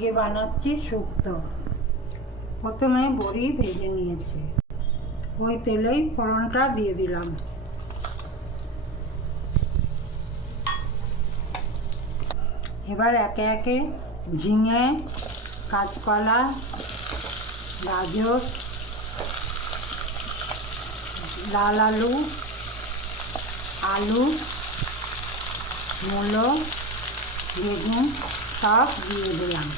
আজকে বানাচ্ছি শুক্তো। প্রথমে বড়ি ভেজে নিয়েছি, ওই তেলেই ফোড়নটা দিয়ে দিলাম। এবার একে একে ঝিঙে, কাঁচকলা, গাজর, লাল আলু, আলু, মূলো, বেগুন সব দিয়ে দিলাম।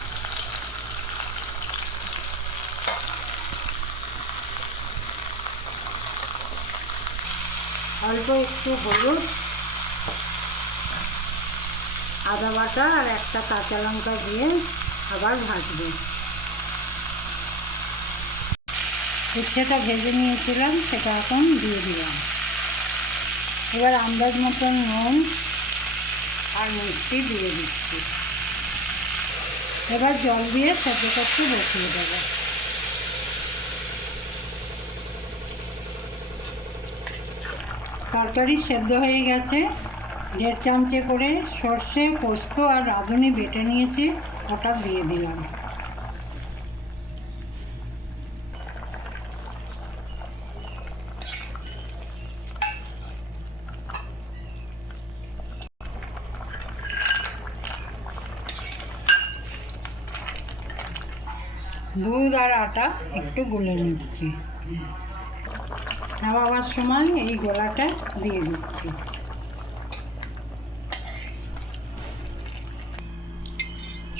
অল্প একটু হলুদ, আদা বাটা আর একটা কাঁচা লঙ্কা দিয়ে আবার ভাজবো। উচ্ছেটা ভেজে নিয়েছিলাম, সেটা এখন দিয়ে দিলাম। এবার আন্দাজ মতন নুন আর মিষ্টি দিয়ে দিচ্ছি। এবার জল দিয়ে সেদ্ধ করতে বসিয়ে দেবো। তরকারি সেদ্ধ হয়ে গেছে। 1.5 চামচে করে সর্ষে, পোস্ত আর রাঁধুনি বেটে নিয়েছি, ওটা দিয়ে দিলাম। দুধ আর আটা একটু গুলে নিচ্ছি। নামাবার সময় এই গোলাটা দিয়ে দিচ্ছি।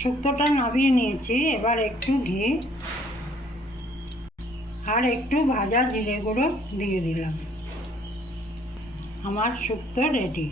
শুক্তোটা নামিয়ে নিয়েছি। এবার একটু ঘি আর একটু ভাজা জিরে গুঁড়ো দিয়ে দিলাম। আমার শুক্তো রেডি।